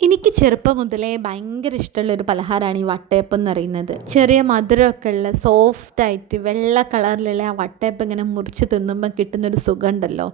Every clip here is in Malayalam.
എനിക്ക് ചെറുപ്പം മുതലേ ഭയങ്കര ഇഷ്ടമുള്ള ഒരു പലഹാരമാണ് ഈ വട്ടയപ്പം എന്ന് പറയുന്നത്. ചെറിയ മധുരമൊക്കെ ഉള്ള സോഫ്റ്റ് ആയിട്ട് വെള്ള കളറിലുള്ള ആ വട്ടയപ്പം ഇങ്ങനെ മുറിച്ച് തിന്നുമ്പോൾ കിട്ടുന്നൊരു സുഖം ഉണ്ടല്ലോ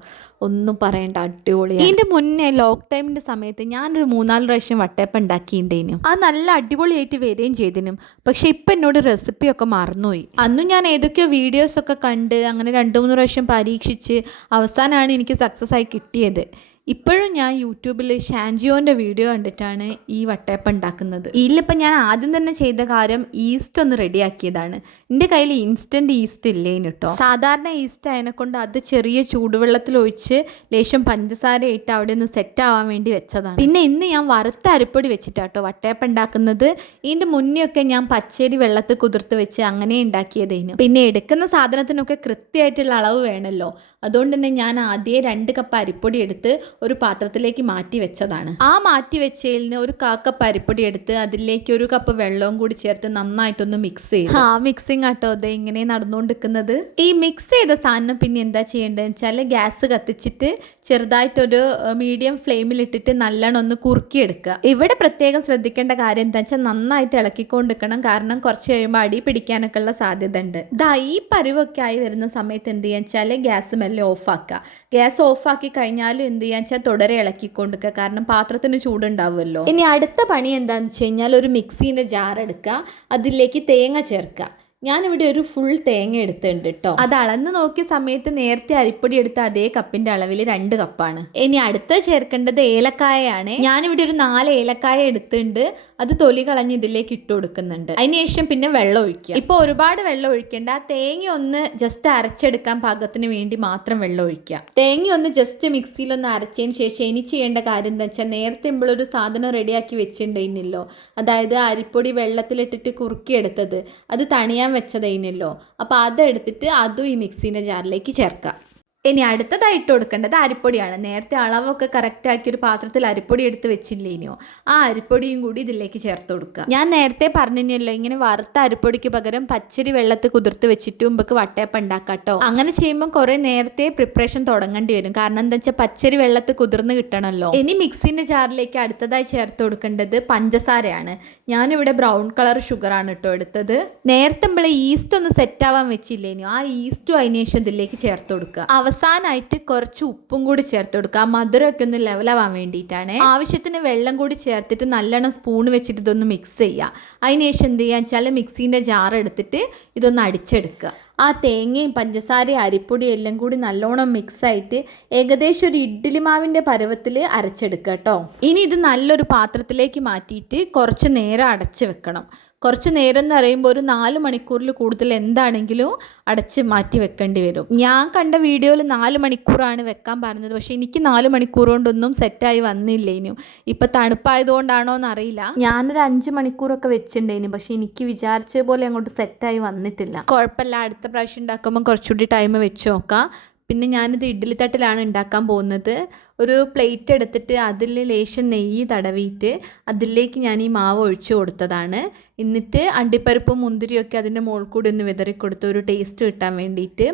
ഒന്നും പറയേണ്ട അടിപൊളി ഇതിന്റെ മുന്നേ ലോക്ക് ടൈമിന്റെ സമയത്ത് ഞാനൊരു മൂന്നാൽ പ്രാവശ്യം വട്ടയപ്പം ഉണ്ടാക്കിയിട്ടുണ്ടേനും അത് നല്ല അടിപൊളിയായിട്ട് വരികയും ചെയ്തിനും പക്ഷെ ഇപ്പം എന്നോട് റെസിപ്പിയൊക്കെ മറന്നുപോയി. അന്നും ഞാൻ ഏതൊക്കെയോ വീഡിയോസൊക്കെ കണ്ട് അങ്ങനെ രണ്ട് മൂന്ന് പ്രാവശ്യം പരീക്ഷിച്ച് അവസാനമാണ് എനിക്ക് സക്സസ് ആയി കിട്ടിയത്. ഇപ്പോഴും ഞാൻ യൂട്യൂബിൽ ഷാൻജിയോന്റെ വീഡിയോ കണ്ടിട്ടാണ് ഈ വട്ടയപ്പം ഉണ്ടാക്കുന്നത്. ഇതിലിപ്പോൾ ഞാൻ ആദ്യം തന്നെ ചെയ്ത കാര്യം ഈസ്റ്റ് ഒന്ന് റെഡിയാക്കിയതാണ്. എന്റെ കയ്യിൽ ഇൻസ്റ്റന്റ് ഈസ്റ്റ് ഇല്ലേന് കേട്ടോ. സാധാരണ ഈസ്റ്റ് ആയതിനെ കൊണ്ട് അത് ചെറിയ ചൂടുവെള്ളത്തിൽ ഒഴിച്ച് ലേശം പഞ്ചസാര ഇട്ട് അവിടെ ഒന്ന് സെറ്റ് ആവാൻ വേണ്ടി വെച്ചതാണ്. പിന്നെ ഇന്ന് ഞാൻ വറുത്ത അരിപ്പൊടി വെച്ചിട്ടാട്ടോ വട്ടയപ്പം ഉണ്ടാക്കുന്നത്. ഇതിന്റെ മുന്നെയൊക്കെ ഞാൻ പച്ചരി വെള്ളത്തിൽ കുതിർത്ത് വെച്ച് അങ്ങനെ ഉണ്ടാക്കിയതേനു. പിന്നെ എടുക്കുന്ന സാധനത്തിനൊക്കെ കൃത്യമായിട്ടുള്ള അളവ് വേണമല്ലോ അതുകൊണ്ട് തന്നെ ഞാൻ ആദ്യം രണ്ട് കപ്പ് അരിപ്പൊടി എടുത്ത് ഒരു പാത്രത്തിലേക്ക് മാറ്റി വെച്ചതാണ്. ആ മാറ്റി വെച്ചതിൽ നിന്ന് ഒരു കാക്ക പരിപ്പൊടി എടുത്ത് അതിലേക്ക് ഒരു കപ്പ് വെള്ളവും കൂടി ചേർത്ത് നന്നായിട്ടൊന്ന് മിക്സ് ചെയ്ത്. ആ മിക്സിങ് ആട്ടോ. അതെ ഇങ്ങനെ നടന്നുകൊണ്ടിരിക്കുന്നത്. ഈ മിക്സ് ചെയ്ത സാധനം പിന്നെ എന്താ ചെയ്യേണ്ടതെന്ന് വെച്ചാൽ ഗ്യാസ് കത്തിച്ചിട്ട് ചെറുതായിട്ടൊരു മീഡിയം ഫ്ലെയിമിൽ ഇട്ടിട്ട് നല്ലോണം ഒന്ന് കുറുക്കിയെടുക്കുക. ഇവിടെ പ്രത്യേകം ശ്രദ്ധിക്കേണ്ട കാര്യം എന്താ വെച്ചാൽ നന്നായിട്ട് ഇളക്കിക്കൊണ്ടിരിക്കണം. കാരണം കുറച്ച് കഴിയുമ്പോൾ അടി പിടിക്കാനൊക്കെ ഉള്ള സാധ്യത ഉണ്ട് ദാ ഈ പരിവൊക്കെ ആയി വരുന്ന സമയത്ത് എന്ത് ചെയ്യാന്ന് വെച്ചാൽ ഗ്യാസ് മെല്ലെ ഓഫാക്കുക ഗ്യാസ് ഓഫാക്കി കഴിഞ്ഞാലും എന്ത് ചെയ്യാന്ന് വെച്ചാൽ തുടരെ ഇളക്കിക്കൊണ്ടിരിക്കുക. കാരണം പാത്രത്തിന് ചൂടുണ്ടാവുമല്ലോ. ഇനി അടുത്ത പണി എന്താണെന്ന് വെച്ച് കഴിഞ്ഞാൽ ഒരു മിക്സീന്റെ ജാർ എടുക്കുക. അതിലേക്ക് തേങ്ങ ചേർക്കുക. ഞാനിവിടെ ഒരു ഫുൾ തേങ്ങ എടുത്തിട്ടുണ്ട് കേട്ടോ അത് അളന്ന് നോക്കിയ സമയത്ത് നേരത്തെ അരിപ്പൊടി എടുത്ത അതേ കപ്പിന്റെ അളവിൽ രണ്ട് കപ്പാണ്. ഇനി അടുത്ത ചേർക്കേണ്ടത് ഏലക്കായയാണ്. ഞാനിവിടെ ഒരു നാല് ഏലക്കായ എടുത്തിട്ടുണ്ട് അത് തൊലി കളഞ്ഞ് ഇതിലേക്ക് ഇട്ട് കൊടുക്കുന്നുണ്ട്. അതിനുശേഷം പിന്നെ വെള്ളം ഒഴിക്കുക. ഇപ്പോൾ ഒരുപാട് വെള്ളം ഒഴിക്കേണ്ട. ആ തേങ്ങ ഒന്ന് ജസ്റ്റ് അരച്ചെടുക്കാൻ പാകത്തിന് വേണ്ടി മാത്രം വെള്ളം ഒഴിക്കുക. തേങ്ങ ഒന്ന് ജസ്റ്റ് മിക്സിയിൽ ഒന്ന് അരച്ചതിന് ശേഷം ഇനി ചെയ്യേണ്ട കാര്യം എന്താ വെച്ചാൽ നേരത്തെ നമ്മളൊരു സാധനം റെഡിയാക്കി വെച്ചിട്ടുണ്ടായിരുന്നല്ലോ. അതായത് അരിപ്പൊടി വെള്ളത്തിലിട്ടിട്ട് കുറുക്കിയെടുത്തത്. അത് തണിയാൻ വെച്ചതേനല്ലോ. അപ്പോൾ അതെടുത്തിട്ട് അതും ഈ മിക്സീന്റെ ജാറിലേക്ക് ചേർക്കാം. ഇനി അടുത്തതായി ഇട്ട് കൊടുക്കേണ്ടത് അരിപ്പൊടിയാണ്. നേരത്തെ അളവൊക്കെ കറക്റ്റാക്കി ഒരു പാത്രത്തിൽ അരിപ്പൊടി എടുത്ത് വെച്ചില്ലേനിയോ ആ അരിപ്പൊടിയും കൂടി ഇതിലേക്ക് ചേർത്ത് കൊടുക്കുക. ഞാൻ നേരത്തെ പറഞ്ഞല്ലോ ഇങ്ങനെ വറുത്ത അരിപ്പൊടിക്ക് പകരം പച്ചരി വെള്ളത്തിൽ കുതിർത്ത് വെച്ചിട്ട് മുമ്പക്ക് വട്ടയപ്പം ഉണ്ടാക്കാട്ടോ അങ്ങനെ ചെയ്യുമ്പോൾ കുറേ നേരത്തെ പ്രിപ്പറേഷൻ തുടങ്ങേണ്ടി വരും. കാരണം എന്താ വെച്ചാൽ പച്ചരി വെള്ളത്തിൽ കുതിർന്ന് കിട്ടണമല്ലോ ഇനി മിക്സിന്റെ ജാറിലേക്ക് അടുത്തതായി ചേർത്ത് കൊടുക്കേണ്ടത് പഞ്ചസാരയാണ്. ഞാനിവിടെ ബ്രൗൺ കളർ ഷുഗറാണ് കേട്ടോ എടുത്തത്. നേരത്തെ നമ്മളെ ഈസ്റ്റ് ഒന്ന് സെറ്റ് ആവാൻ വെച്ചില്ലേനിയോ ആ ഈസ്റ്റും അതിനുശേഷം ഇതിലേക്ക് ചേർത്ത് കൊടുക്കുക. അവസാനമായിട്ട് കുറച്ച് ഉപ്പും കൂടി ചേർത്ത് കൊടുക്കുക. മധുരമൊക്കെ ഒന്ന് ലെവലാവാൻ വേണ്ടിയിട്ടാണ്. ആവശ്യത്തിന് വെള്ളം കൂടി ചേർത്തിട്ട് നല്ലോണം സ്പൂൺ വെച്ചിട്ട് ഇതൊന്ന് മിക്സ് ചെയ്യുക. അതിനുശേഷം എന്ത് ചെയ്യുക? വെച്ചാൽ മിക്സീന്റെ ജാർ എടുത്തിട്ട് ഇതൊന്ന് അടിച്ചെടുക്കുക. ആ തേങ്ങയും പഞ്ചസാരയും അരിപ്പൊടിയും എല്ലാം കൂടി നല്ലോണം മിക്സ് ആയിട്ട് ഏകദേശം ഒരു ഇഡ്ഡലി മാവിന്റെ പരുവത്തിൽ അരച്ചെടുക്കുക കേട്ടോ ഇനി ഇത് നല്ലൊരു പാത്രത്തിലേക്ക് മാറ്റിയിട്ട് കുറച്ച് നേരം അടച്ച് വെക്കണം. കുറച്ച് നേരം എന്ന് പറയുമ്പോൾ ഒരു നാല് മണിക്കൂറിൽ കൂടുതൽ എന്താണെങ്കിലും അടച്ച് മാറ്റി വെക്കേണ്ടി വരും. ഞാൻ കണ്ട വീഡിയോയിൽ നാല് മണിക്കൂറാണ് വെക്കാൻ പറഞ്ഞത്. പക്ഷേ എനിക്ക് നാല് മണിക്കൂർ കൊണ്ടൊന്നും സെറ്റായി വന്നില്ല ഇനിയും ഇപ്പം തണുപ്പായതുകൊണ്ടാണോ എന്നറിയില്ല. ഞാനൊരു അഞ്ച് മണിക്കൂറൊക്കെ വെച്ചിട്ടുണ്ടായിരുന്നു പക്ഷേ എനിക്ക് വിചാരിച്ച പോലെ അങ്ങോട്ട് സെറ്റായി വന്നിട്ടില്ല. കുഴപ്പമില്ല. അടുത്ത പ്രാവശ്യം ഉണ്ടാക്കുമ്പോൾ കുറച്ചുകൂടി ടൈം വെച്ച് നോക്കാം. പിന്നെ ഞാനിത് ഇഡ്ഡലി തട്ടിലാണ് ഉണ്ടാക്കാൻ പോകുന്നത്. ഒരു പ്ലേറ്റ് എടുത്തിട്ട് അതിൽ ലേശം നെയ്യ് തടവിയിട്ട് അതിലേക്ക് ഞാൻ ഈ മാവ് ഒഴിച്ചു കൊടുത്തതാണ്. എന്നിട്ട് അണ്ടിപ്പരിപ്പും മുന്തിരിയൊക്കെ അതിന്റെ മുകളിൽ കൂടി ഒന്ന് വിതറി കൊടുത്ത് ഒരു ടേസ്റ്റ് കിട്ടാൻ വേണ്ടിയിട്ട്.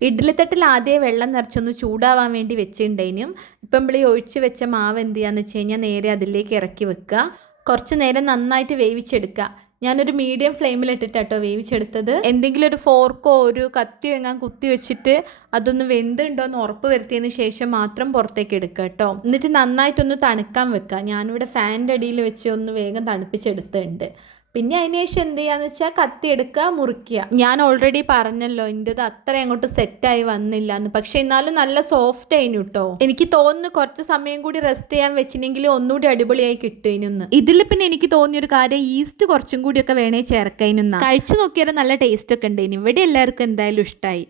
ഇഡ്ഡലിത്തട്ടിൽ ആദ്യം വെള്ളം നിറച്ചൊന്ന് ചൂടാവാൻ വേണ്ടി വെച്ചിട്ടുണ്ടേനും ഇപ്പം ഈ ഒഴിച്ച് വെച്ച മാവ് എന്ത് ചെയ്യാന്ന് വെച്ച് കഴിഞ്ഞാൽ നേരെ അതിലേക്ക് ഇറക്കി വെക്കുക. കുറച്ച് നേരം നന്നായിട്ട് വേവിച്ചെടുക്കുക. ഞാനൊരു മീഡിയം ഫ്ലെയിമിലിട്ടിട്ട് കേട്ടോ വേവിച്ചെടുത്തത്. എന്തെങ്കിലും ഒരു ഫോർക്കോ ഒരു കത്തിയോ എങ്ങാൻ കുത്തി വെച്ചിട്ട് അതൊന്ന് വെന്തുണ്ടോ എന്ന് ഉറപ്പ് വരുത്തിയതിന് ശേഷം മാത്രം പുറത്തേക്ക് എടുക്കുക കേട്ടോ എന്നിട്ട് നന്നായിട്ടൊന്ന് തണുക്കാൻ വെക്കുക. ഞാനിവിടെ ഫാനിന്റെ അടിയിൽ വെച്ച് ഒന്ന് വേഗം തണുപ്പിച്ചെടുത്തിട്ടുണ്ട്. പിന്നെ അതിന് ശേഷം എന്ത് ചെയ്യാന്ന് വെച്ചാൽ കത്തി എടുക്കുക മുറിക്കുക. ഞാൻ ഓൾറെഡി പറഞ്ഞല്ലോ എന്റെത് അത്ര അങ്ങോട്ട് സെറ്റായി വന്നില്ല എന്ന് പക്ഷെ എന്നാലും നല്ല സോഫ്റ്റ് ആയിനു കേട്ടോ എനിക്ക് തോന്നുന്നു കുറച്ച് സമയം കൂടി റെസ്റ്റ് ചെയ്യാൻ വെച്ചിട്ടുണ്ടെങ്കിൽ ഒന്നുകൂടി അടിപൊളിയായി കിട്ടുന്നു ഇതിൽ പിന്നെ എനിക്ക് തോന്നിയ ഒരു കാര്യം ഈസ്റ്റ് കുറച്ചും കൂടിയൊക്കെ വേണേ ചേർക്കാനും കഴിച്ചു നോക്കിയാൽ നല്ല ടേസ്റ്റ് ഒക്കെ ഉണ്ടായിരുന്നു ഇവിടെ എല്ലാവർക്കും എന്തായാലും ഇഷ്ടമായി